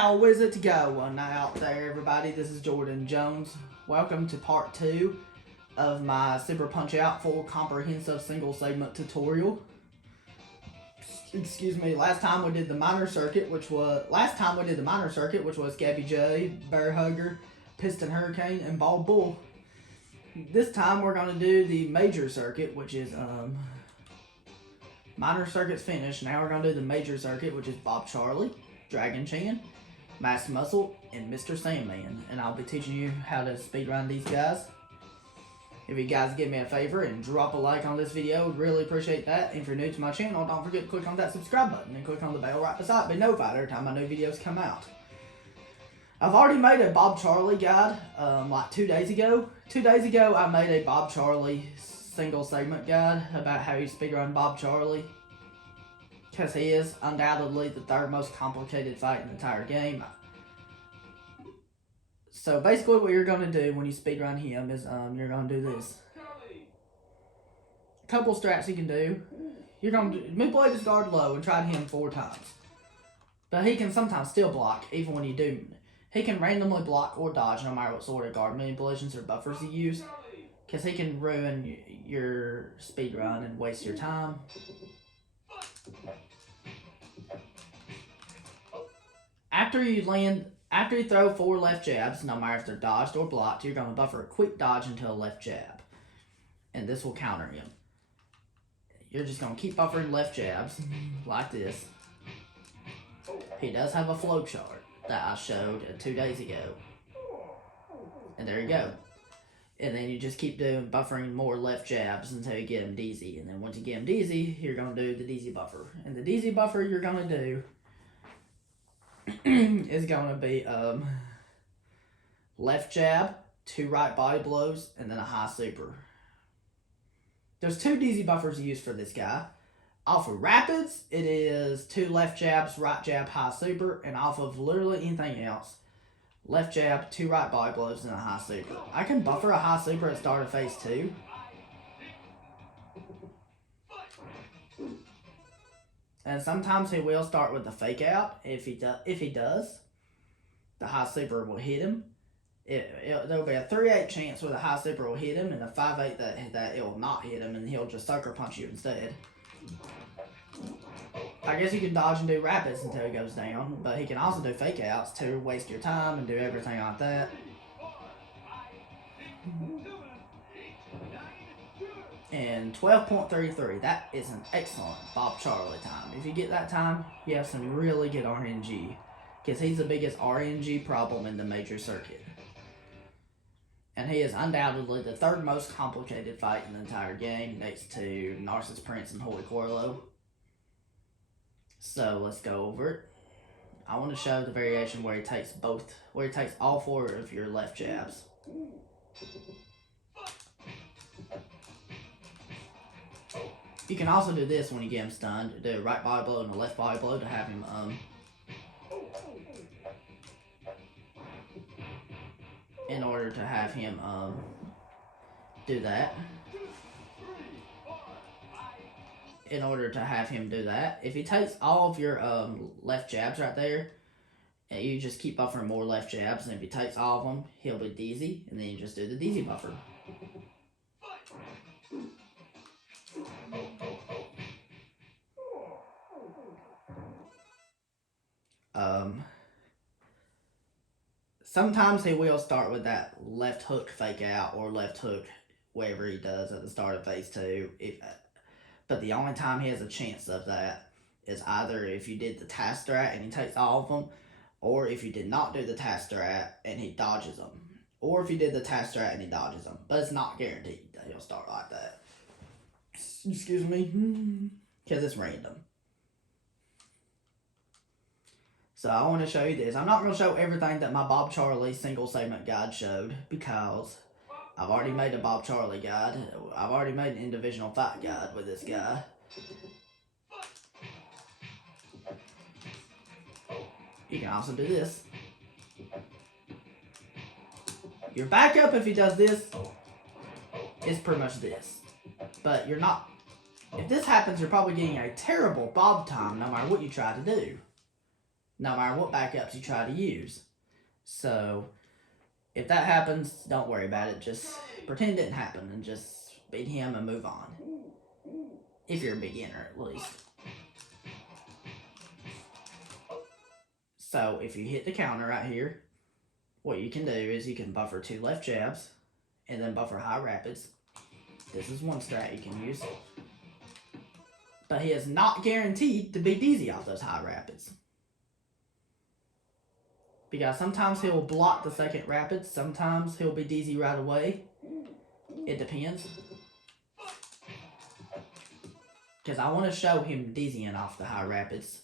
How is it going out there, everybody? This is Jordan Jones. Welcome to part 2 of my Super Punch-Out full comprehensive single segment tutorial. Excuse me. Last time we did the minor circuit, which was Gabby J, Bear Hugger, Piston Hurricane, and Bald Bull. This time we're gonna do the major circuit, which is minor circuit's finished. Now we're gonna do the major circuit, which is Bob Charlie, Dragon Chan, Mass Muscle, and Mr. Sandman. And I'll be teaching you how to speedrun these guys. If you guys give me a favor and drop a like on this video, really appreciate that. And if you're new to my channel, don't forget to click on that subscribe button and click on the bell right beside it to be notified every time my new videos come out. I've already made a Bob Charlie guide like 2 days ago. 2 days ago I made a Bob Charlie single segment guide about how you speedrun Bob Charlie, because he is undoubtedly the third most complicated fight in the entire game. So basically what you're going to do when you speedrun him is you're going to do this. A couple strats you can do. You're going to manipulate his guard low and try to hit him 4 times. But he can sometimes still block even when you do. He can randomly block or dodge no matter what sort of guard manipulations or buffers you use, because he can ruin your speedrun and waste your time. After you throw 4 left jabs, no matter if they're dodged or blocked, you're going to buffer a quick dodge into a left jab. And this will counter him. You're just going to keep buffering left jabs like this. He does have a flow chart that I showed 2 days ago. And there you go. And then you just keep doing buffering more left jabs until you get him dizzy. And then once you get him dizzy, you're going to do the dizzy buffer. And the dizzy buffer you're going to do is going to be left jab, 2 right body blows, and then a high super. There's 2 dizzy buffers used for this guy. Off of rapids, it is 2 left jabs, right jab, high super, and off of literally anything else, left jab, 2 right body blows, and a high super. I can buffer a high super at start of phase 2. And sometimes he will start with the fake out. If he does, the high super will hit him. There'll be a 3/8 chance where the high super will hit him, and a 5/8 that it will not hit him, and he'll just sucker punch you instead. I guess you can dodge and do rapids until he goes down, but he can also do fake outs to waste your time and do everything like that. And 12.33, that is an excellent Bob Charlie time. If you get that time, you have some really good RNG, because he's the biggest RNG problem in the major circuit. And he is undoubtedly the third most complicated fight in the entire game, next to Narcissus Prince and Holy Corlo. So let's go over it. I want to show the variation where he takes all 4 of your left jabs. You can also do this when you get him stunned. Do a right body blow and a left body blow to have him in order to have him do that. In order to have him do that, if he takes all of your left jabs right there, and you just keep buffering more left jabs, and if he takes all of them, he'll be dizzy, and then you just do the dizzy buffer. Sometimes he will start with that left hook fake out or left hook whatever he does at the start of phase 2. But the only time he has a chance of that is either if you did the task strat and he takes all of them, or if you did not do the task strat and he dodges them, or if you did the task strat and he dodges them. But it's not guaranteed that he'll start like that. Excuse me, because it's random. So I want to show you this. I'm not going to show everything that my Bob Charlie single segment guide showed, because I've already made a Bob Charlie guide. I've already made an individual fight guide with this guy. You can also do this. Your backup, if he does this, is pretty much this. But you're not... If this happens, you're probably getting a terrible Bob time no matter what you try to do. no matter what backups you try to use. So if that happens, don't worry about it. Just pretend it didn't happen and just beat him and move on. If you're a beginner, at least. So if you hit the counter right here, what you can do is you can buffer 2 left jabs and then buffer high rapids. This is one strat you can use. But he is not guaranteed to be DZ off those high rapids. Because sometimes he'll block the second rapid, sometimes he'll be DZ right away. It depends. Because I want to show him DZing off the high rapids.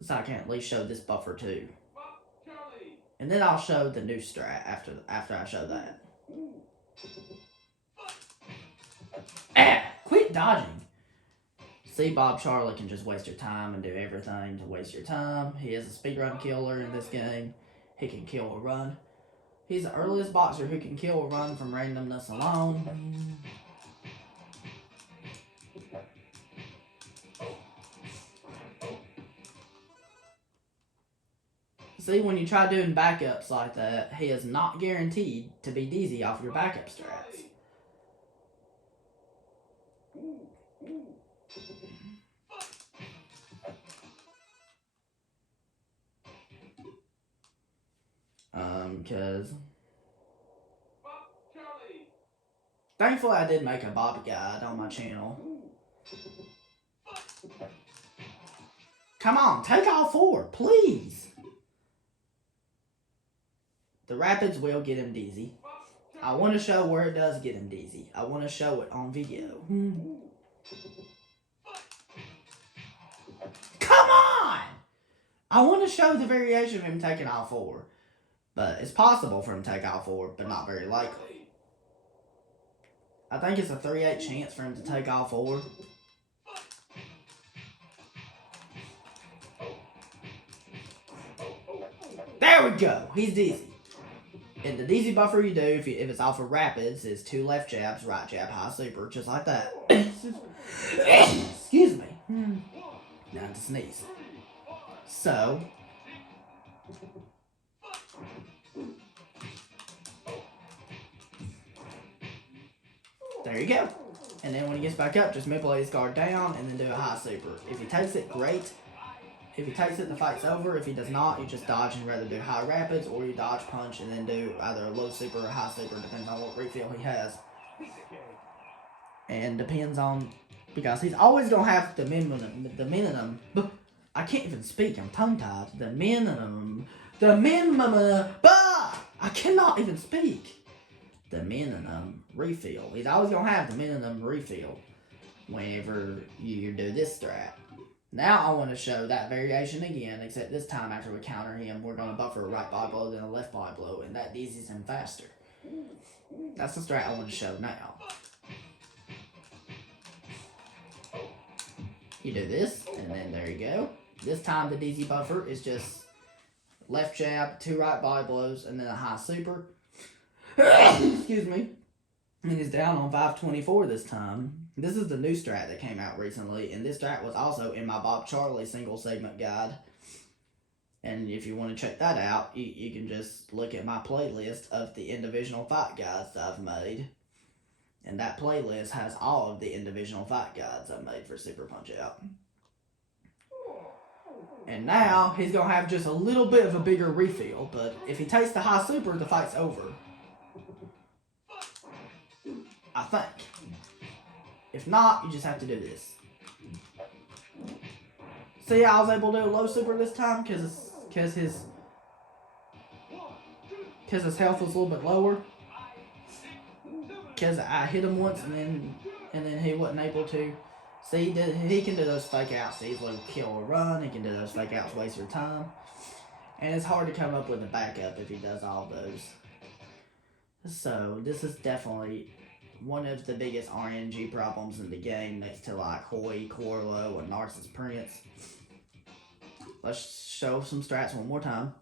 So I can at least show this buffer too. And then I'll show the new strat after I show that. Quit dodging. See, Bob Charlie can just waste your time and do everything to waste your time. He is a speedrun killer in this game. He can kill a run. He's the earliest boxer who can kill a run from randomness alone. See, when you try doing backups like that, he is not guaranteed to be DZ off your backup strats. Because thankfully I did make a Bob guide on my channel. Come on, take all 4, please. The rapids will get him DZ. I want to show where it does get him DZ. I want to show it on video. Come on! I want to show the variation of him taking all 4. But it's possible for him to take all 4, but not very likely. I think it's a 3/8 chance for him to take all 4. There we go! He's DZ. And the DZ buffer you do, if it's off of rapids, is 2 left jabs, right jab, high super, just like that. Excuse me. Now to sneeze. So, there you go. And then when he gets back up, just manipulate his guard down and then do a high super. If he takes it, great. If he takes it, the fight's over. If he does not, you just dodge and rather do high rapids, or you dodge punch and then do either a low super or high super, depends on what refill he has. And depends on, because he's always going to have the minimum, I can't even speak, I'm tongue-tied. The minimum, I cannot even speak. The minimum refill. He's always going to have the minimum refill whenever you do this strat. Now I want to show that variation again, except this time after we counter him, we're going to buffer a right body blow, then a left body blow, and that DZs him faster. That's the strat I want to show now. You do this, and then there you go. This time the DZ buffer is just left jab, 2 right body blows, and then a high super. Excuse me. And he's down on 524 this time. This is the new strat that came out recently, and this strat was also in my Bob Charlie single segment guide. And if you want to check that out, you can just look at my playlist of the individual fight guides that I've made. And that playlist has all of the individual fight guides I made for Super Punch-Out. And now, he's going to have just a little bit of a bigger refill, but if he takes the high super, the fight's over. I think. If not, you just have to do this. See, I was able to do a low super this time because his health was a little bit lower. Because I hit him once and then he wasn't able to. See, he can do those fake outs to easily kill or run. He can do those fake outs, waste your time. And it's hard to come up with a backup if he does all those. So, this is definitely one of the biggest RNG problems in the game, next to like Hoy, Corlo, and Narcissus Prince. Let's show some strats one more time.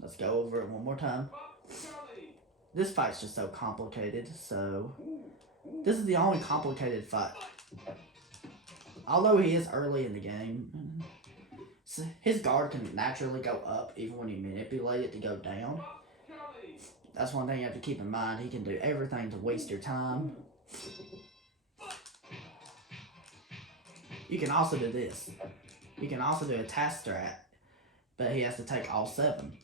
Let's go over it one more time. This fight's just so complicated, so this is the only complicated fight. Although he is early in the game. his guard can naturally go up even when you manipulate it to go down. That's one thing you have to keep in mind. He can do everything to waste your time. You can also do this. You can also do a task strat, but he has to take all 7.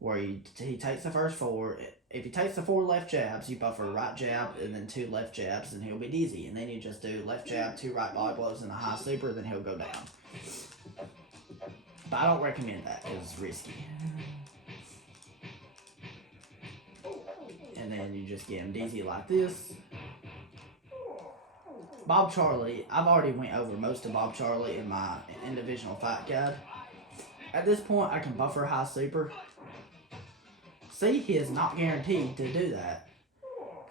Where he takes the first 4. If he takes the 4 left jabs, you buffer a right jab and then 2 left jabs, and he'll be dizzy. And then you just do left jab, 2 right body blows, and a high super, then he'll go down. But I don't recommend that because it's risky. And then you just get him dizzy like this. Bob Charlie, I've already went over most of Bob Charlie in my individual fight guide. At this point, I can buffer high super. See, he is not guaranteed to do that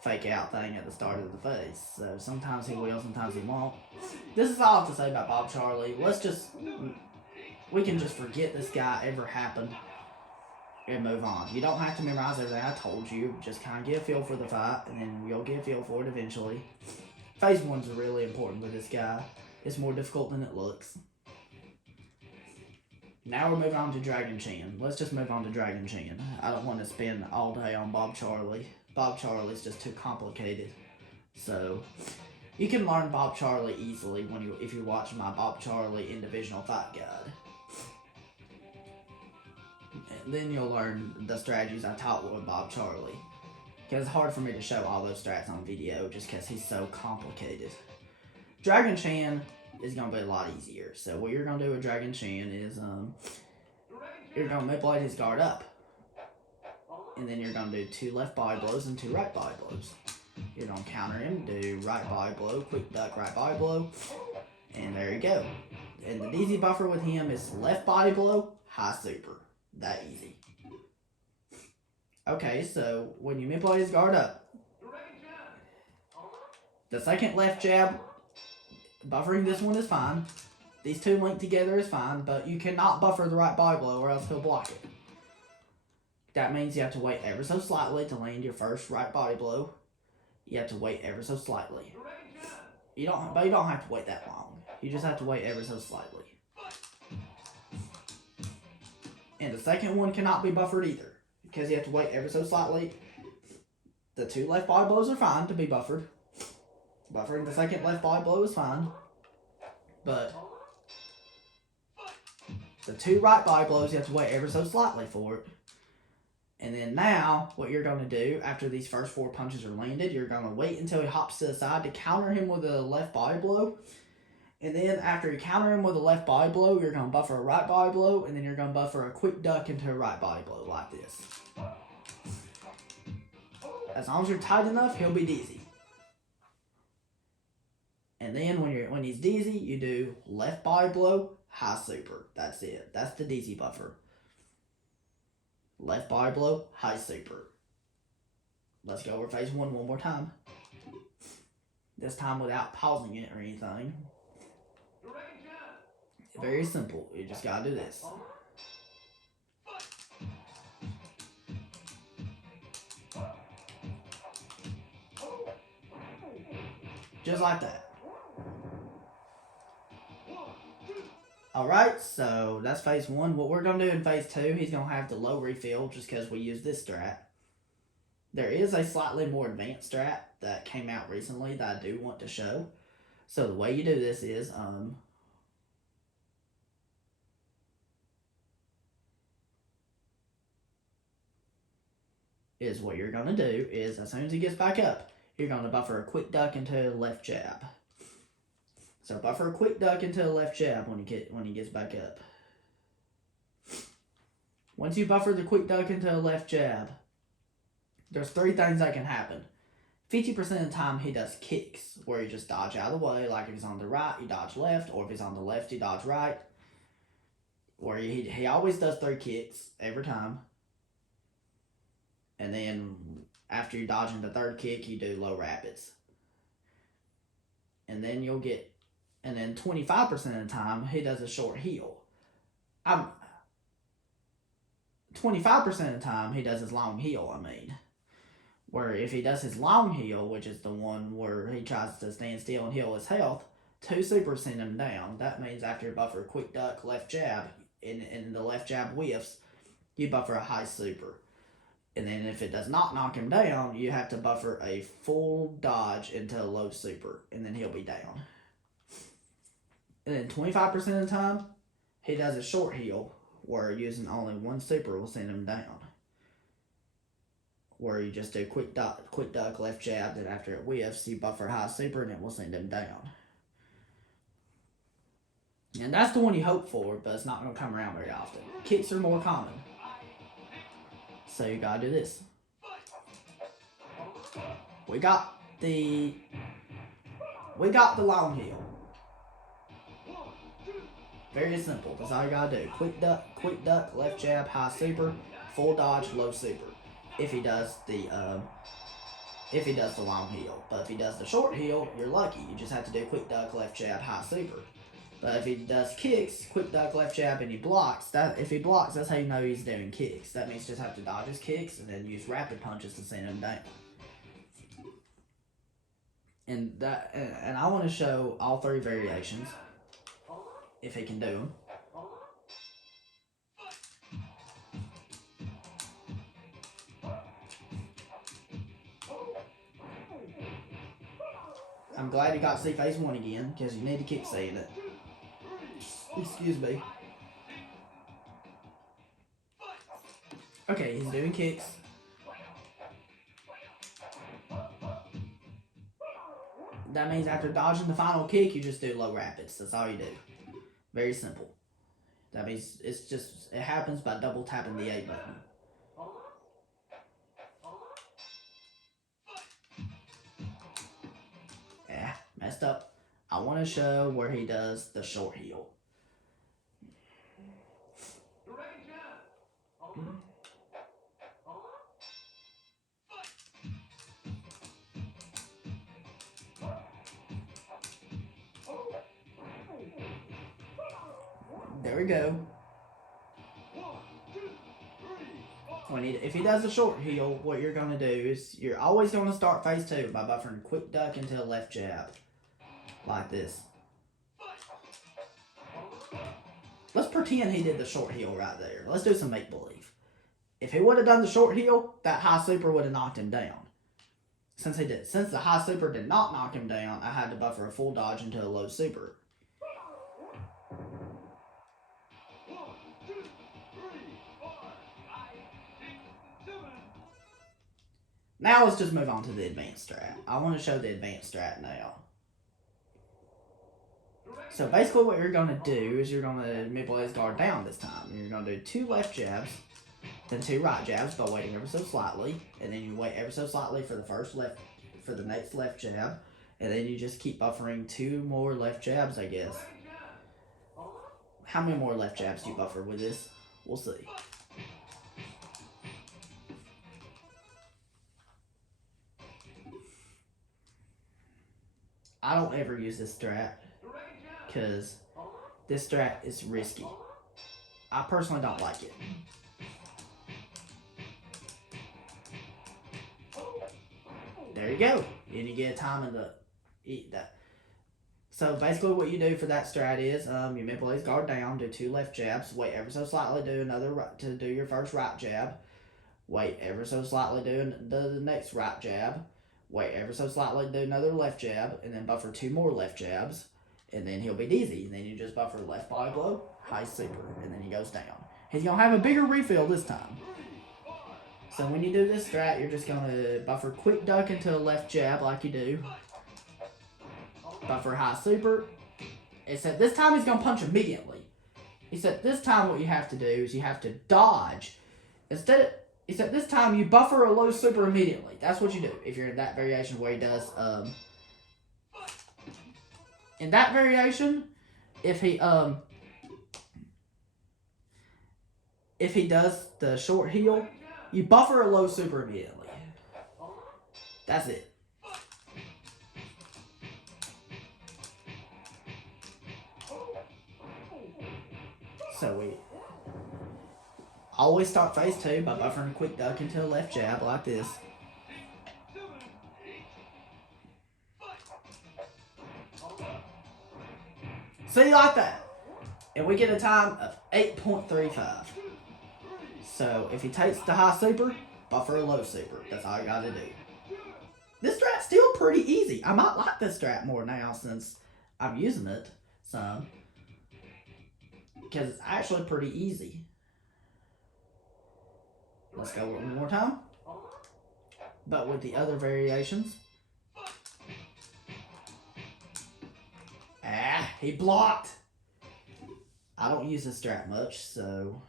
fake out thing at the start of the phase. So sometimes he will, sometimes he won't. This is all I have to say about Bob Charlie. We can just forget this guy ever happened and move on. You don't have to memorize everything I told you. Just kind of get a feel for the fight, and then you'll get a feel for it eventually. Phase 1's really important with this guy. It's more difficult than it looks. Now we're moving on to Dragon Chan. Let's just move on to Dragon Chan. I don't want to spend all day on Bob Charlie. Bob Charlie's just too complicated. So, you can learn Bob Charlie easily if you watch my Bob Charlie Individual Fight Guide. And then you'll learn the strategies I taught with Bob Charlie. Because it's hard for me to show all those strats on video just because he's so complicated. Dragon Chan is going to be a lot easier. So what you're going to do with Dragon Chan is you're going to manipulate his guard up. And then you're going to do 2 left body blows and 2 right body blows. You're going to counter him, do right body blow, quick duck, right body blow. And there you go. And the easy buffer with him is left body blow, high super. That easy. Okay, so when you manipulate his guard up, the second left jab, buffering this one is fine. These 2 linked together is fine, but you cannot buffer the right body blow or else he'll block it. That means you have to wait ever so slightly to land your first right body blow. You have to wait ever so slightly. But you don't have to wait that long. You just have to wait ever so slightly. And the second one cannot be buffered either, because you have to wait ever so slightly. The 2 left body blows are fine to be buffered. Buffering the second left body blow is fine. But the 2 right body blows, you have to wait ever so slightly for it. And then now, what you're going to do, after these first 4 punches are landed, you're going to wait until he hops to the side to counter him with a left body blow. And then after you counter him with a left body blow, you're going to buffer a right body blow, and then you're going to buffer a quick duck into a right body blow like this. As long as you're tight enough, he'll be dizzy. And then when he's dizzy, you do left body blow, high super. That's it. That's the dizzy buffer. Left body blow, high super. Let's go over phase 1 more time. This time without pausing it or anything. Very simple. You just gotta do this. Just like that. Alright, so that's phase 1. What we're going to do in phase 2, he's going to have the low refill just because we use this strat. There is a slightly more advanced strat that came out recently that I do want to show. So the way you do this is, what you're going to do is, as soon as he gets back up, you're going to buffer a quick duck into a left jab. So buffer a quick duck into a left jab when he gets back up. Once you buffer the quick duck into a left jab, there's 3 things that can happen. 50% of the time he does kicks, where you just dodge out of the way, like if he's on the right, you dodge left, or if he's on the left, you dodge right. Where he always does 3 kicks every time. And then after you dodge the 3rd kick, you do low rapids. And then 25% of the time, he does a short heel. 25% of the time, he does his long heel, Where if he does his long heel, which is the one where he tries to stand still and heal his health, 2 super send him down. That means after you buffer quick duck, left jab, and the left jab whiffs, you buffer a high super. And then if it does not knock him down, you have to buffer a full dodge into a low super, and then he'll be down. And then 25% of the time, he does a short heal, where using only one super will send him down. Where you just do quick duck, left jab, then after it whiffs, you buffer high super, and it will send him down. And that's the one you hope for, but it's not going to come around very often. Kicks are more common. So you gotta do this. We got the long heal. Very simple. That's all you gotta do. Quick duck, left jab, high super, full dodge, low super. If he does the long heal. But if he does the short heal, you're lucky. You just have to do quick duck, left jab, high super. But if he does kicks, quick duck, left jab, and he blocks, if he blocks, that's how you know he's doing kicks. That means you just have to dodge his kicks and then use rapid punches to send him down. And I want to show all three variations, if he can do them. I'm glad you got to see phase 1 again, because you need to keep seeing it. Excuse me. Okay, he's doing kicks. That means after dodging the final kick, you just do low rapids. That's all you do. Very simple. That means it happens by double tapping the A button. Yeah, messed up. I want to show where he does the short heal. There we go. If he does a short heal, what you're going to do is you're always going to start phase 2 by buffering quick duck into a left jab. Like this. Let's pretend he did the short heal right there. Let's do some make-believe. If he would have done the short heal, that high super would have knocked him down. Since the high super did not knock him down, I had to buffer a full dodge into a low super. Now let's just move on to the advanced strat. I want to show the advanced strat now. So basically what you're going to do is you're going to manipulate his guard down this time. You're going to do 2 left jabs, then 2 right jabs by waiting ever so slightly, and then you wait ever so slightly for the next left jab, and then you just keep buffering 2 more left jabs, I guess. How many more left jabs do you buffer with this? We'll see. I don't ever use this strat because this strat is risky. I personally don't like it. There you go. And you get a time to eat that. So basically what you do for that strat is you manipulate his guard down, do 2 left jabs, wait ever so slightly, do your first right jab, wait ever so slightly, do the next right jab, wait ever so slightly, do another left jab, and then buffer 2 more left jabs, and then he'll be dizzy. And then you just buffer left body blow, high super, and then he goes down. He's going to have a bigger refill this time. So when you do this strat, you're just going to buffer quick duck into a left jab like you do. Buffer high super. Except this time he's going to punch immediately. Except this time what you have to do is you have to dodge. Except this time you buffer a low super immediately. That's what you do if you're in that variation where he does in that variation, if he does the short heal, you buffer a low super immediately. That's it. So we always start phase 2 by buffering a quick duck into a left jab like this. See, like that. And we get a time of 8.35. So if he takes the high super, buffer a low super. That's all you gotta do. This strat's still pretty easy. I might like this strat more now since I'm using it some. Because it's actually pretty easy. Let's go one more time. But with the other variations. Ah, he blocked. I don't use this strat much, so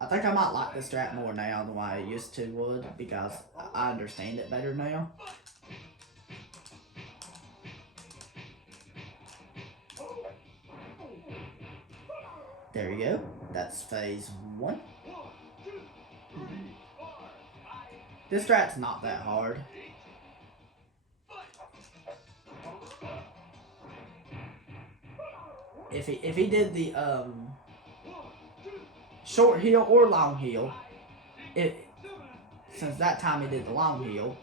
I think I might like this strat more now than what I used to would, because I understand it better now. There you go. That's phase 1. This strat's not that hard. If he did the short heel or long heel, since that time he did the long heel,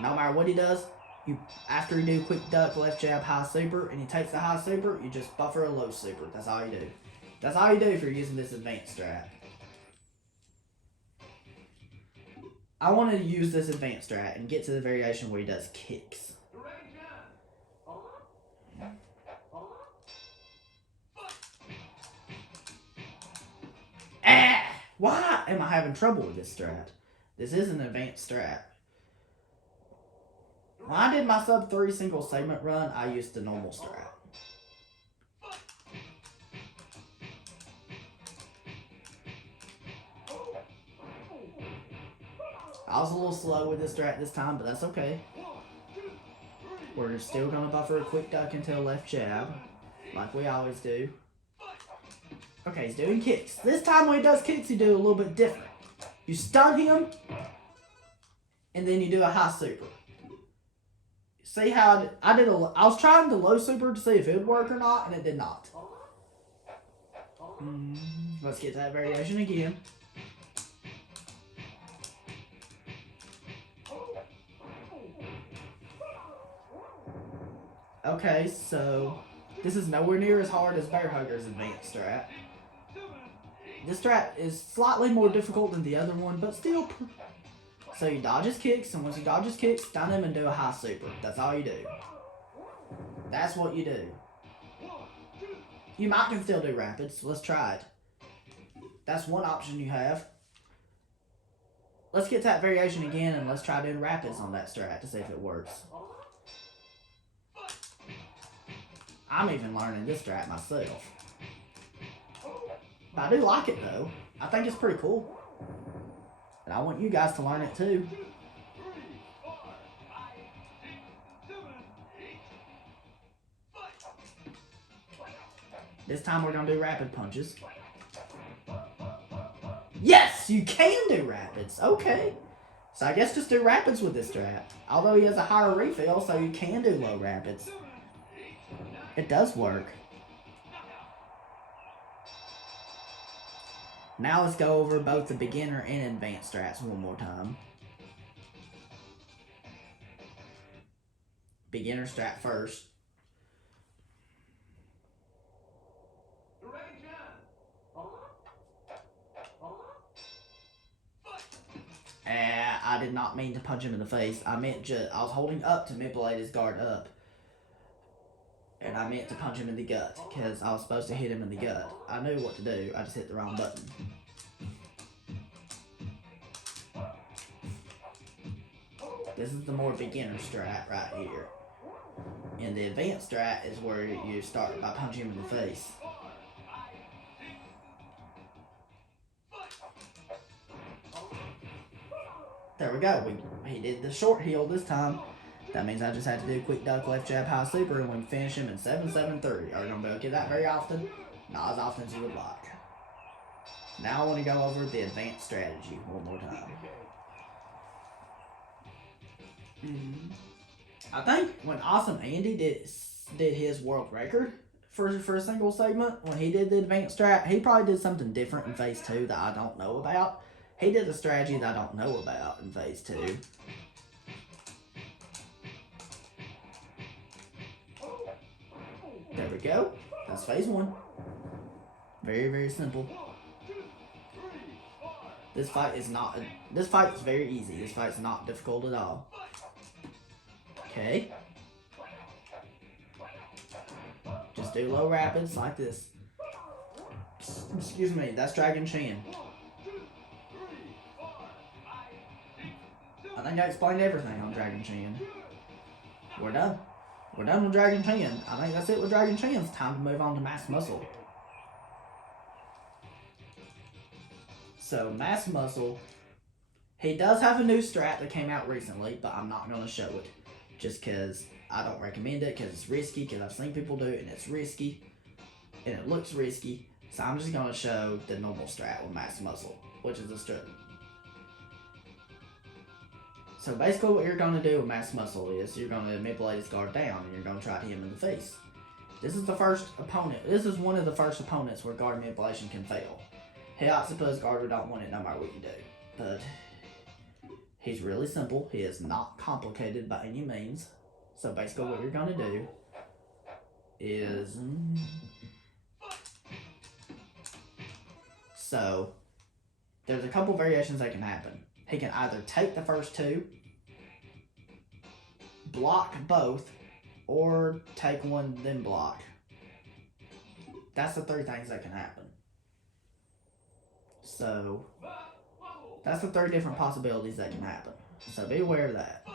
no matter what he does, after you do quick duck, left jab, high super, and he takes the high super, you just buffer a low super. That's all you do. That's all you do if you're using this advanced strat. I want to use this advanced strat and get to the variation where he does kicks. Ah! Why am I having trouble with this strat? This is an advanced strat. When I did my sub 3 single segment run, I used the normal strat. I was a little slow with this strat this time, but that's okay. We're still going to buffer a quick duck into a left jab, like we always do. Okay, he's doing kicks. This time when he does kicks, you do a little bit different. You stun him, and then you do a high super. See how I was trying the low super to see if it would work or not, and it did not. Let's get that variation again. Okay, so this is nowhere near as hard as Bear Hugger's advanced strat. This strat is slightly more difficult than the other one, but still. So you dodge his kicks, and once you dodge his kicks, stun him and do a high super. That's all you do. That's what you do. You might can still do rapids, so let's try it. That's one option you have. Let's get that variation again, and let's try doing rapids on that strat to see if it works. I'm even learning this strat myself. But I do like it though. I think it's pretty cool. And I want you guys to learn it too. This time we're going to do rapid punches. Yes! You can do rapids! Okay. So I guess just do rapids with this strat. Although he has a higher refill, so you can do low rapids. It does work. Now let's go over both the beginner and advanced strats one more time. Beginner strat first. I did not mean to punch him in the face. I was holding up to manipulate his guard up. And I meant to punch him in the gut, because I was supposed to hit him in the gut. I knew what to do, I just hit the wrong button. This is the more beginner strat right here. And the advanced strat is where you start by punching him in the face. There we go, he did the short heel this time. That means I just had to do quick duck, left jab, high super, and we can finish him in 7-7-30. Are you going to be able to get that very often? Not as often as you would like. Now I want to go over the advanced strategy one more time. I think when Awesome Andy did his world record for a single segment, when he did the advanced strat, he probably did something different in phase 2 that I don't know about. He did a strategy that I don't know about in phase 2. There we go. That's phase 1. Very, very simple. This fight is not. This fight is very easy. This fight is not difficult at all. Okay. Just do low rapids like this. Excuse me, that's Dragon Chan. I think I explained everything on Dragon Chan. We're done. We're done with Dragon Chan. I think that's it with Dragon Chan. It's time to move on to Mass Muscle. So, Mass Muscle, he does have a new strat that came out recently, but I'm not going to show it. Just because I don't recommend it, because it's risky, because I've seen people do it, and it's risky, and it looks risky. So I'm just going to show the normal strat with Mass Muscle, which is a strat. So basically what you're going to do with Mass Muscle is you're going to manipulate his guard down, and you're going to try to hit him in the face. This is the first opponent. This is one of the first opponents where guard manipulation can fail. Hey, I suppose guard don't want it no matter what you do. But he's really simple. He is not complicated by any means. So basically what you're going to do is... So, there's a couple variations that can happen. He can either take the first two, block both, or take one, then block. That's the three things that can happen. So, that's the three different possibilities that can happen. So be aware of that.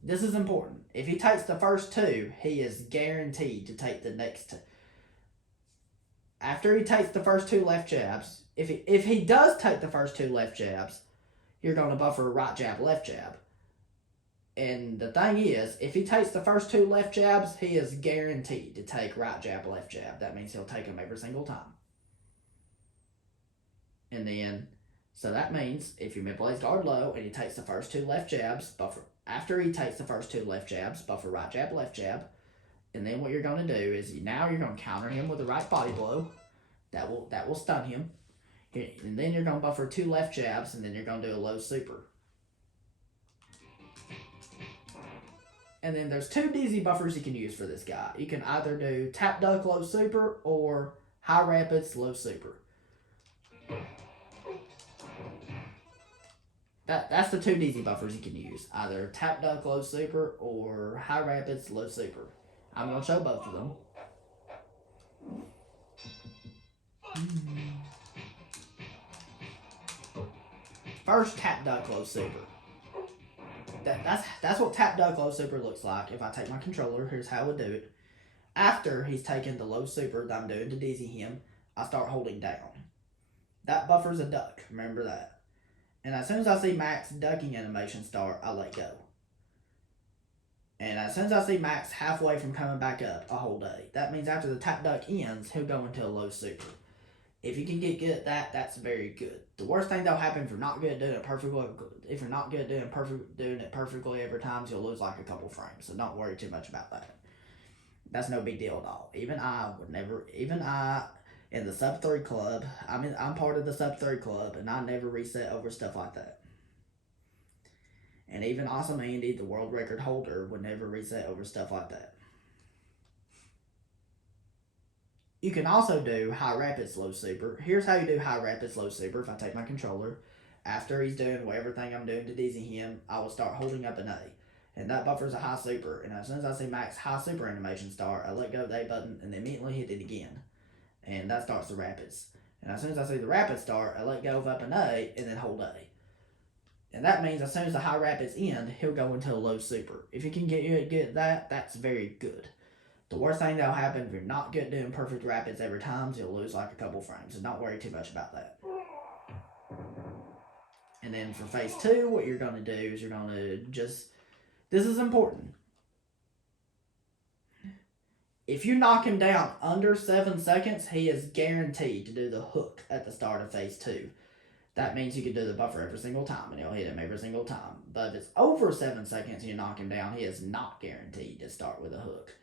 This is important. If he takes the first two, he is guaranteed to take the next two. After he takes the first two left jabs, if he does take the first two left jabs, you're going to buffer right jab, left jab. And the thing is, if he takes the first two left jabs, he is guaranteed to take right jab, left jab. That means he'll take them every single time. And then, so that means if you manipulate guard low and he takes the first two left jabs, buffer. After he takes the first two left jabs, buffer right jab, left jab. And then what you're going to do is now you're going to counter him with a right body blow. That will stun him. And then you're going to buffer two left jabs, and then you're going to do a low super. And then there's two DZ buffers you can use for this guy. You can either do tap duck low super or high rapids low super. That's the two DZ buffers you can use. Either tap duck low super or high rapids low super. I'm going to show both of them. First, tap duck low super. That's what tap duck low super looks like. If I take my controller, here's how I would do it. After he's taken the low super that I'm doing to dizzy him, I start holding down. That buffers a duck, remember that. And as soon as I see Max ducking animation start, I let go. And as soon as I see Max halfway from coming back up, I hold A. That means after the tap duck ends, he'll go into a low super. If you can get good at that, that's very good. The worst thing that'll happen if you're not good at doing it perfectly, doing it perfectly every time, you'll lose like a couple frames. So don't worry too much about that. That's no big deal at all. Even I in the sub 3 club, I'm part of the sub 3 club, and I never reset over stuff like that. And even Awesome Andy, the world record holder, would never reset over stuff like that. You can also do high rapids low super. Here's how you do high rapids low super. If I take my controller, after he's doing everything I'm doing to dizzy him, I will start holding up an A. And that buffers a high super. And as soon as I see Max high super animation start, I let go of the A button and immediately hit it again. And that starts the rapids. And as soon as I see the rapids start, I let go of up an A and then hold A. And that means as soon as the high rapids end, he'll go into a low super. If you can get good at that, that's very good. The worst thing that'll happen if you're not good at doing perfect rapids every time is you'll lose like a couple frames. So don't worry too much about that. And then for phase 2, what you're going to do is you're going to just... This is important. If you knock him down under 7 seconds, he is guaranteed to do the hook at the start of phase 2. That means you can do the buffer every single time, and he'll hit him every single time. But if it's over 7 seconds and you knock him down, he is not guaranteed to start with a hook.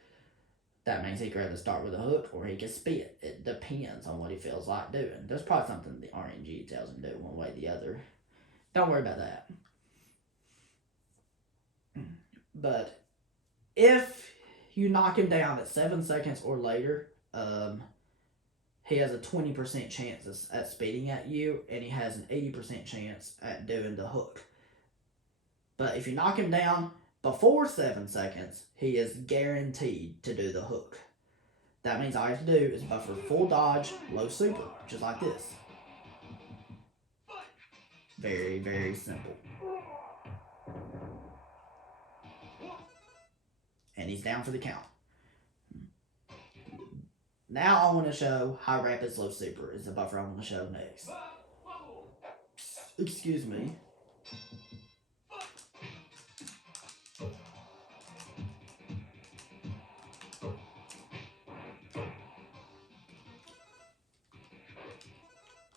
That means he can either start with a hook or he can spit. It depends on what he feels like doing. There's probably something the RNG tells him to do one way or the other. Don't worry about that. But if you knock him down at 7 seconds or later, he has a 20% chance at speeding at you, and he has an 80% chance at doing the hook. But if you knock him down before 7 seconds, he is guaranteed to do the hook. That means all you have to do is buffer full dodge, low super, just like this. Very, very simple. And he's down for the count. Now I want to show high rapid, slow super is the buffer I want to show next. Excuse me.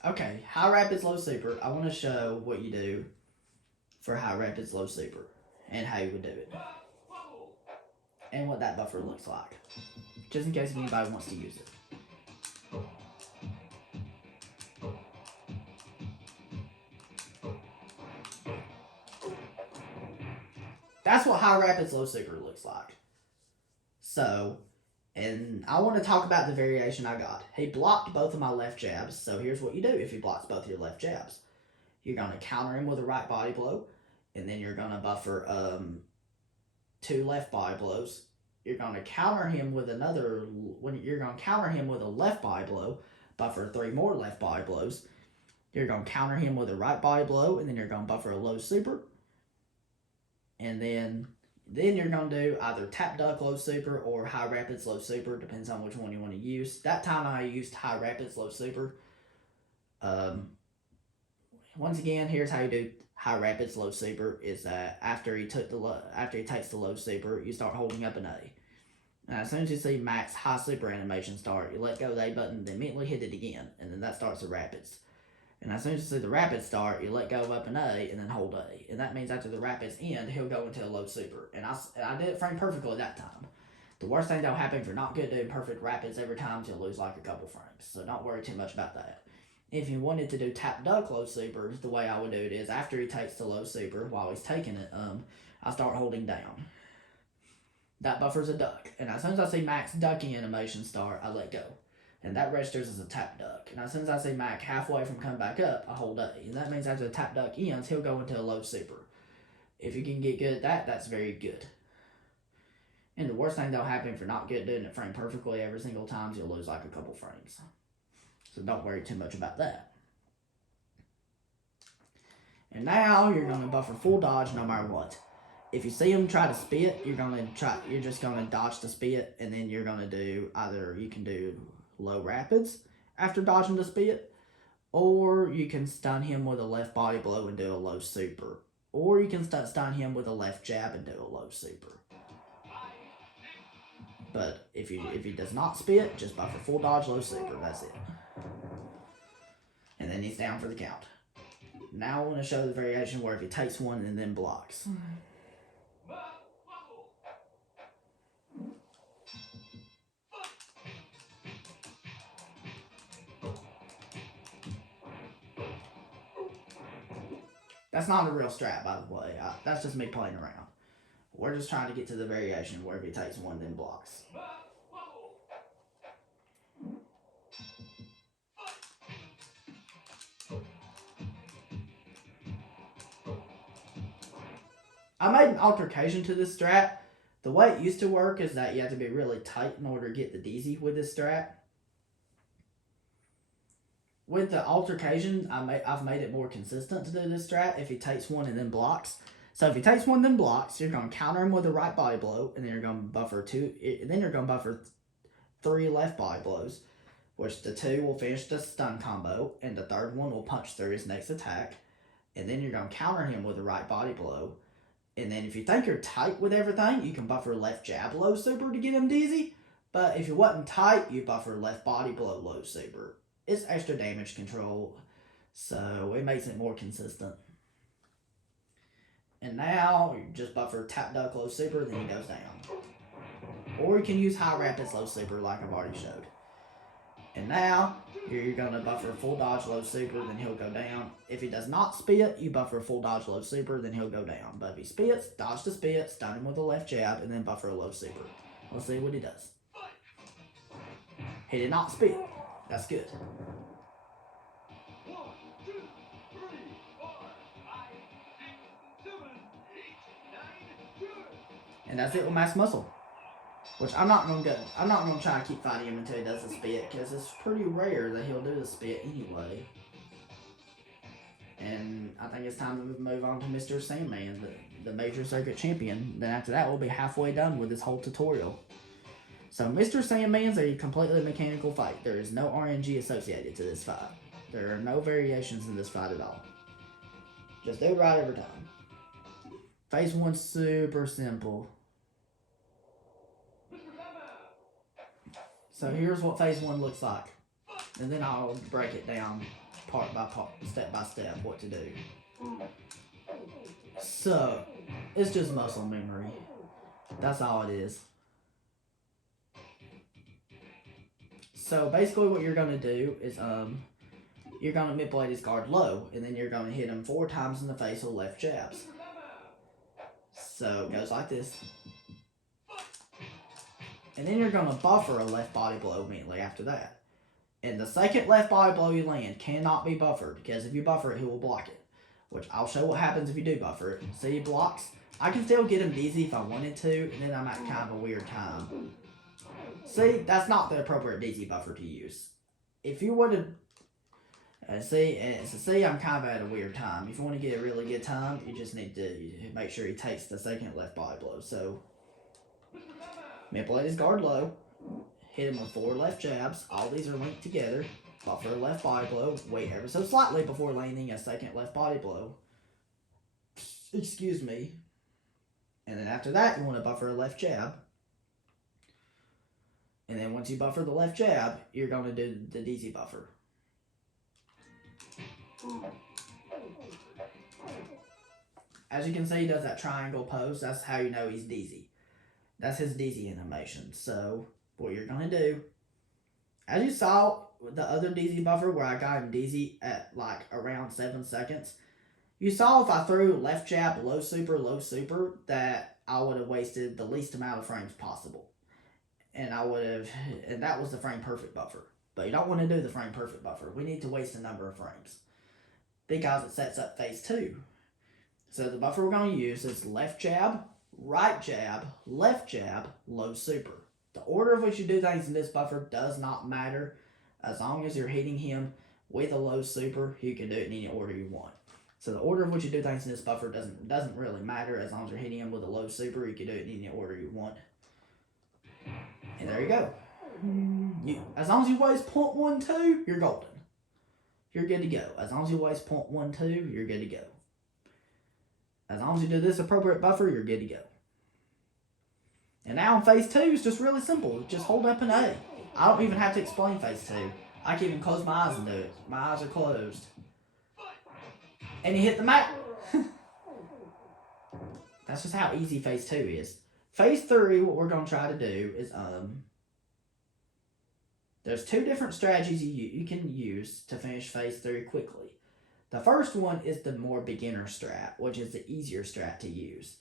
Okay, high rapid, slow super. I want to show what you do for high rapid, slow super and how you would do it. And what that buffer looks like. Just in case anybody wants to use it. That's what high rapid, slow super looks like. So, and I want to talk about the variation I got. He blocked both of my left jabs, so here's what you do if he blocks both of your left jabs. You're going to counter him with a right body blow, and then you're going to buffer 2 left body blows. You're going to counter him with a left body blow, buffer 3 more left body blows. You're going to counter him with a right body blow, and then you're going to buffer a low super. And then you're going to do either tap duck low super or high rapid slow super, depends on which one you want to use. That time I used high rapid slow super. Once again, here's how you do high rapid slow super is that after he takes the low super, you start holding up an A. Now, as soon as you see max high super animation start, you let go of the A button, then immediately hit it again, and then that starts the rapids. And as soon as you see the rapids start, you let go of up an A and then hold A. And that means after the rapids end, he'll go into a low super. And I did it frame perfectly that time. The worst thing that'll happen if you're not good at doing perfect rapids every time is you'll lose like a couple frames. So don't worry too much about that. If you wanted to do tap duck low super, the way I would do it is after he takes the low super, while he's taking it, I start holding down. That buffers a duck. And as soon as I see max ducking animation start, I let go. And that registers as a tap duck. And as soon as I see Mac halfway from coming back up, I hold A. And that means after the tap duck ends, he'll go into a low super. If you can get good at that, that's very good. And the worst thing that'll happen if you're not good at doing it frame perfectly every single time is you'll lose like a couple frames. So don't worry too much about that. And now you're going to buffer full dodge no matter what. If you see him try to spit, you're just going to dodge the spit, and then you're going to do either you can do low rapids after dodging the spit, or you can stun him with a left body blow and do a low super, or you can stun him with a left jab and do a low super. But if he does not spit, just buffer full dodge low super. That's it. And then he's down for the count. Now I want to show the variation where if he takes one and then blocks. That's not a real strat, by the way. That's just me playing around. We're just trying to get to the variation where if he takes one, then blocks. I made an altercation to this strat. The way it used to work is that you have to be really tight in order to get the DZ with this strat. With the altercation, I've made it more consistent to do this strat if he takes one and then blocks. So if he takes one and then blocks, you're going to counter him with a right body blow, and then you're going to buffer 3 left body blows, which the 2 will finish the stun combo, and the 3rd one will punch through his next attack. And then you're going to counter him with a right body blow. And then if you think you're tight with everything, you can buffer left jab low super to get him dizzy. But if you wasn't tight, you buffer left body blow low super. It's extra damage control, so it makes it more consistent. And now, you just buffer tap duck low super, then he goes down. Or you can use high rapid low super like I've already showed. And now, you're going to buffer full dodge low super, then he'll go down. If he does not spit, you buffer full dodge low super, then he'll go down. But if he spits, dodge the spit, stun him with a left jab, and then buffer a low super. Let's see what he does. He did not spit. That's good. 1, 2, 3, 4, 5, 6, 7, 8, 9, 10. And that's it with Mass Muscle. Which I'm not gonna try to keep fighting him until he does the spit, because it's pretty rare that he'll do the spit anyway. And I think it's time to move on to Mr. Sandman, the Major Circuit Champion. Then after that, we'll be halfway done with this whole tutorial. So Mr. Sandman's a completely mechanical fight. There is no RNG associated to this fight. There are no variations in this fight at all. Just do it right every time. Phase 1's super simple. So here's what Phase 1 looks like. And then I'll break it down part by part, step by step, what to do. So, it's just muscle memory. That's all it is. So basically what you're going to do is, you're going to manipulate his guard low, and then you're going to hit him 4 times in the face with left jabs. So it goes like this. And then you're going to buffer a left body blow immediately after that. And the second left body blow you land cannot be buffered, because if you buffer it, he will block it. Which I'll show what happens if you do buffer it. See, he blocks. I can still get him dizzy if I wanted to, and then I'm at kind of a weird time. See, that's not the appropriate dizzy buffer to use. If you would have... see, I'm kind of at a weird time. If you want to get a really good time, you just need to make sure he takes the second left body blow. So, manipulate his guard low. Hit him with 4 left jabs. All these are linked together. Buffer a left body blow. Wait ever so slightly before landing a second left body blow. Excuse me. And then after that, you want to buffer a left jab. And then once you buffer the left jab, you're going to do the DZ buffer. As you can see, he does that triangle pose. That's how you know he's DZ. That's his DZ animation. So, what you're going to do, as you saw with the other DZ buffer where I got him DZ at like around 7 seconds, you saw if I threw left jab, low super, that I would have wasted the least amount of frames possible. And that was the frame perfect buffer. But you don't want to do the frame perfect buffer. We need to waste a number of frames, because it sets up phase 2. So the buffer we're going to use is left jab, right jab, left jab, low super. The order of which you do things in this buffer does not matter. As long as you're hitting him with a low super, you can do it in any order you want. So the order of which you do things in this buffer doesn't really matter. As long as you're hitting him with a low super, you can do it in any order you want. And there you go. As long as you waste 0.12, you're golden. You're good to go. As long as you waste 0.12, you're good to go. As long as you do this appropriate buffer, you're good to go. And now in phase 2, it's just really simple. Just hold up an A. I don't even have to explain phase 2. I can even close my eyes and do it. My eyes are closed. And you hit the mat. That's just how easy phase 2 is. Phase 3, what we're going to try to do is, there's 2 different strategies you can use to finish phase 3 quickly. The first one is the more beginner strat, which is the easier strat to use.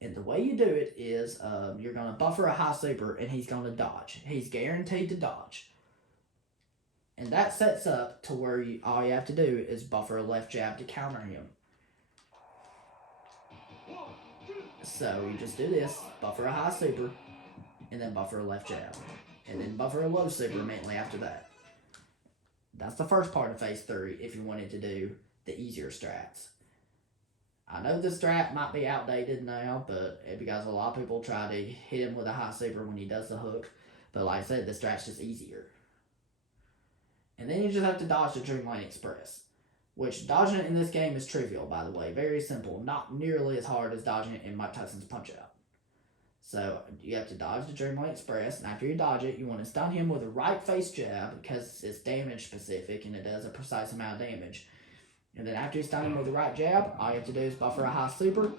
And the way you do it is, you're going to buffer a high super, and he's going to dodge. He's guaranteed to dodge. And that sets up to where all you have to do is buffer a left jab to counter him. So you just do this, buffer a high super, and then buffer a left jab. And then buffer a low super immediately after that. That's the first part of phase 3 if you wanted to do the easier strats. I know the strat might be outdated now, but because a lot of people try to hit him with a high super when he does the hook. But like I said, the strat's just easier. And then you just have to dodge the Dreamland Express. Which dodging it in this game is trivial, by the way. Very simple. Not nearly as hard as dodging it in Mike Tyson's Punchout. So you have to dodge the Dreamland Express, and after you dodge it, you want to stun him with a right face jab because it's damage specific and it does a precise amount of damage. And then after you stun him with the right jab, all you have to do is buffer a high super,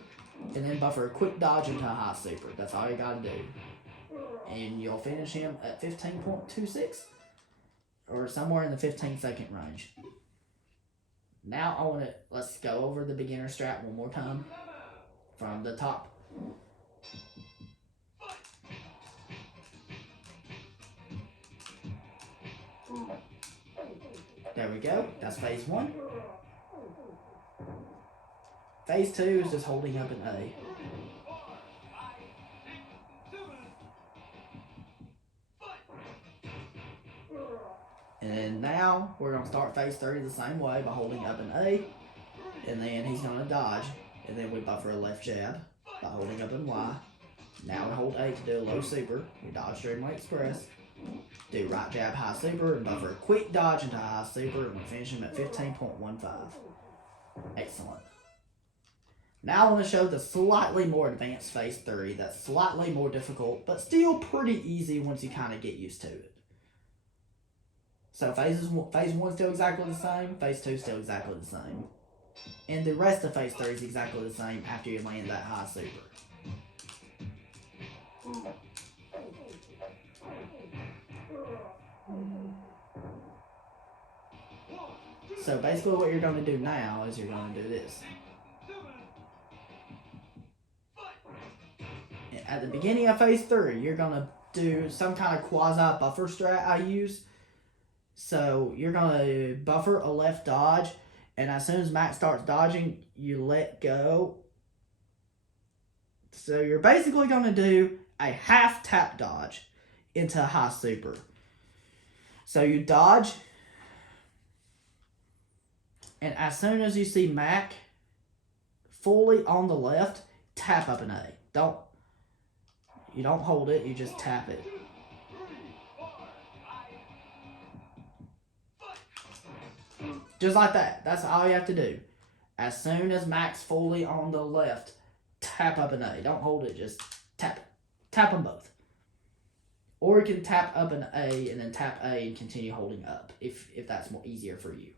and then buffer a quick dodge into a high super. That's all you gotta do. And you'll finish him at 15.26, or somewhere in the 15-second range. Now let's go over the beginner strat one more time from the top. There we go. That's phase 1. Phase 2 is just holding up an A. And then now we're going to start phase 3 the same way by holding up an A. And then he's going to dodge. And then we buffer a left jab by holding up an Y. Now we hold A to do a low super. We dodge Streamway Express. Do right jab high super and buffer a quick dodge into high super. And we finish him at 15.15. Excellent. Now I want to show the slightly more advanced phase 3 that's slightly more difficult, but still pretty easy once you kind of get used to it. So phase 1 still exactly the same, phase 2 still exactly the same. And the rest of phase 3 is exactly the same after you land that high super. So basically what you're going to do now is you're going to do this. At the beginning of phase 3, you're going to do some kind of quasi-buffer strat I use. So you're going to buffer a left dodge, and as soon as Max starts dodging, you let go. So you're basically going to do a half tap dodge into a high super. So you dodge, and as soon as you see Mac fully on the left, tap up an A. You don't hold it, you just tap it. Just like that. That's all you have to do. As soon as Mac's fully on the left, tap up an A. Don't hold it, just tap it. Tap them both. Or you can tap up an A and then tap A and continue holding up if that's more easier for you.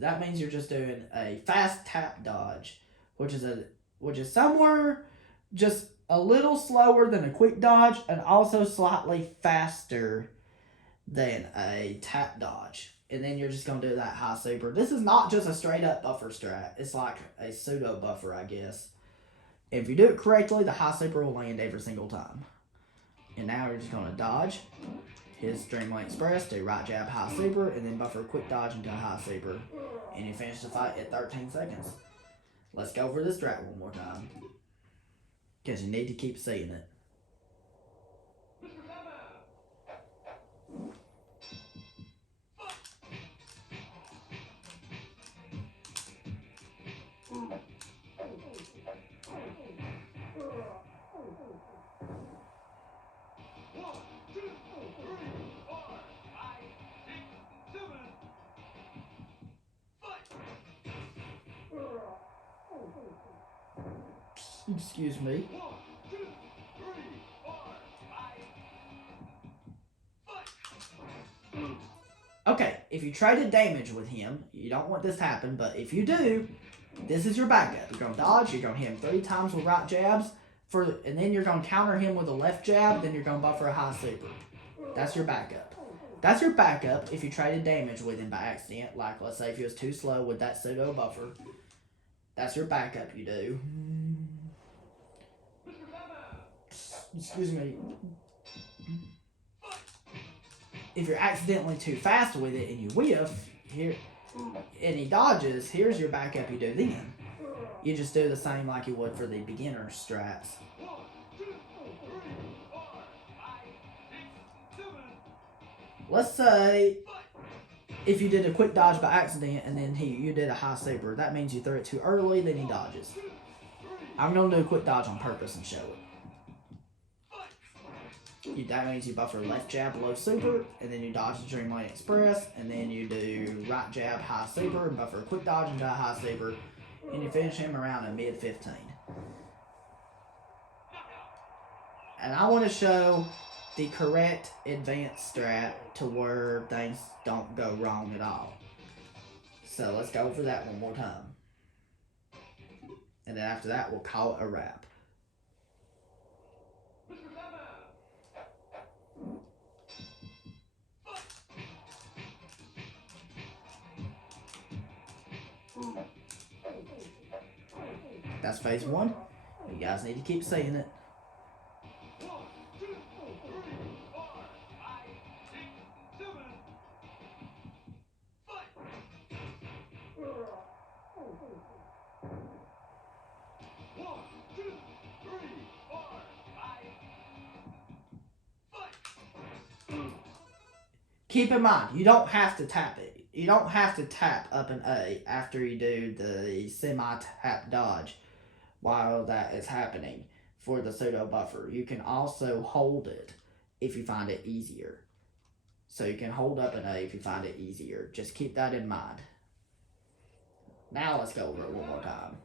That means you're just doing a fast tap dodge, which is somewhere just a little slower than a quick dodge and also slightly faster than a tap dodge. And then you're just going to do that high super. This is not just a straight up buffer strat. It's like a pseudo buffer, I guess. If you do it correctly, the high super will land every single time. And now you're just going to dodge his Streamway Express, do right jab high super, and then buffer a quick dodge into a high super. And you finish the fight at 13 seconds. Let's go over this strat one more time, because you need to keep seeing it. Excuse me. Okay, if you traded damage with him, you don't want this to happen, but if you do, this is your backup. You're going to dodge, you're going to hit him 3 times with right jabs, and then you're going to counter him with a left jab, then you're going to buffer a high super. That's your backup. That's your backup if you traded damage with him by accident, like let's say if he was too slow with that pseudo buffer. That's your backup you do. Excuse me. If you're accidentally too fast with it and you whiff, here, and he dodges, here's your backup you do then. You just do the same like you would for the beginner strats. Let's say if you did a quick dodge by accident and then you did a high super, that means you threw it too early, then he dodges. I'm going to do a quick dodge on purpose and show it. That means you buffer left jab, low super, and then you dodge the Dreamlight Express, and then you do right jab, high super, and buffer a quick dodge into a high super, and you finish him around a mid-15. And I want to show the correct advanced strat to where things don't go wrong at all. So let's go over that one more time. And then after that, we'll call it a wrap. That's phase 1. You guys need to keep saying it. keep in mind, you don't have to tap it. You don't have to tap up an A after you do the semi-tap dodge while that is happening for the pseudo buffer. You can also hold it if you find it easier. So you can hold up an A if you find it easier. Just keep that in mind. Now let's go over it one more time.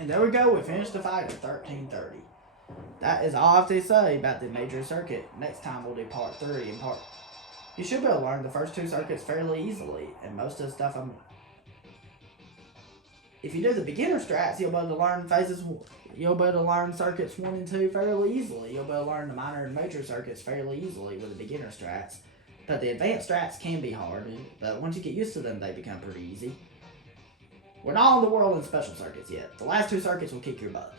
And there we go, we finished the fight at 13:30. That is all I have to say about the major circuit. Next time we'll do part 3 and part... You should be able to learn the first 2 circuits fairly easily, and most of the stuff If you do the beginner strats, you'll be able to learn you'll be able to learn circuits 1 and 2 fairly easily. You'll be able to learn the minor and major circuits fairly easily with the beginner strats. But the advanced strats can be hard, but once you get used to them, they become pretty easy. We're not on the world and special circuits yet. The last 2 circuits will kick your butt.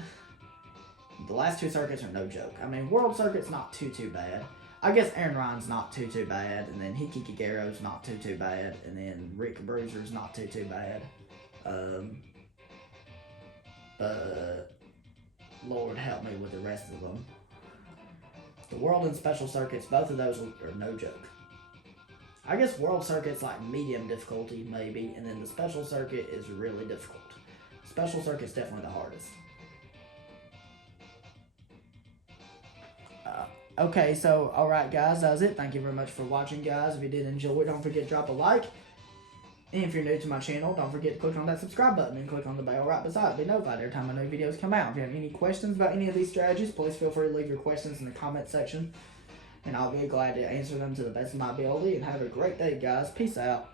The last 2 circuits are no joke. I mean, world circuit's not too bad. I guess Aaron Ryan's not too bad, and then Hiki Kagaro's not too bad, and then Rick Bruiser's not too bad. But Lord help me with the rest of them. The world and special circuits, both of those are no joke. I guess world circuit's like medium difficulty maybe, and then the special circuit is really difficult. Special circuit's definitely the hardest. Okay, so alright guys, that was it. Thank you very much for watching, guys. If you did enjoy, don't forget to drop a like. And if you're new to my channel, don't forget to click on that subscribe button and click on the bell right beside it. Be notified every time my new videos come out. If you have any questions about any of these strategies, please feel free to leave your questions in the comment section. And I'll be glad to answer them to the best of my ability. And have a great day, guys. Peace out.